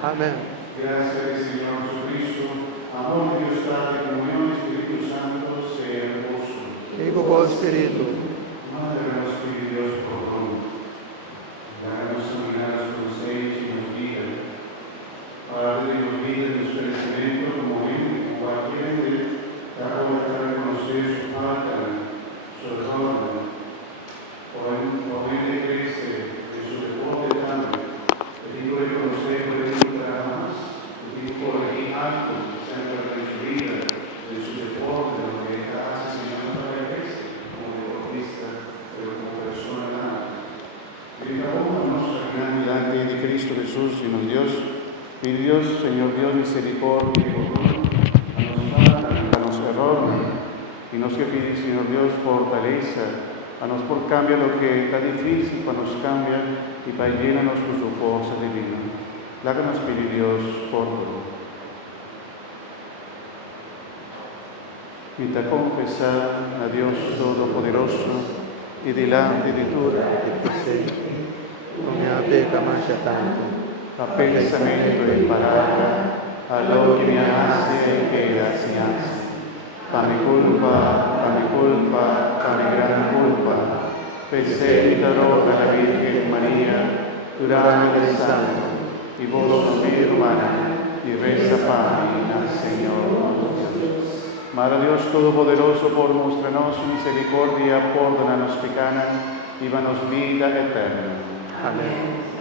Amén. Gracias al Señor Jesucristo, amor de Dios Padre, comunión del Espíritu Santo, sea en vos. Y con vos, Espíritu. Madre del Espíritu Dios por favor, danos caminadas con ustedes y nos guíen. Padre, nos guíen en su crecimiento como Él, cualquiera de Él, da para reconocer su falta, su error, o Él le crece en su deporte también. El digo de consejo de Dios para más, el digo de alto, siempre de su vida, de su deporte, de lo que hace Señor para la iglesia, como deportista, pero como persona nada. Y cada uno de nosotros caminando delante de Cristo Jesús, Señor Dios, mi Dios, Señor Dios, misericordia y bondad, a nos errores, y nos que pide, Señor Dios, fortaleza, a nos por cambia lo que está difícil, para nos cambia y para llenarnos con su fuerza divina. La que nos pide Dios por favor. Y te confesar a Dios Todopoderoso y delante de tu Non mi appeca mancha tanto. a pensamento e palabra, a lo que me hace que gracias. Pa mi culpa, pa mi gran culpa, presentalo a la Virgen María, durante el santo, y vos, mi hermana, y reza para mí al Señor. Madre Dios Todopoderoso, por mostrarnos su misericordia, perdónanos pecados y danos vida eterna. Amén.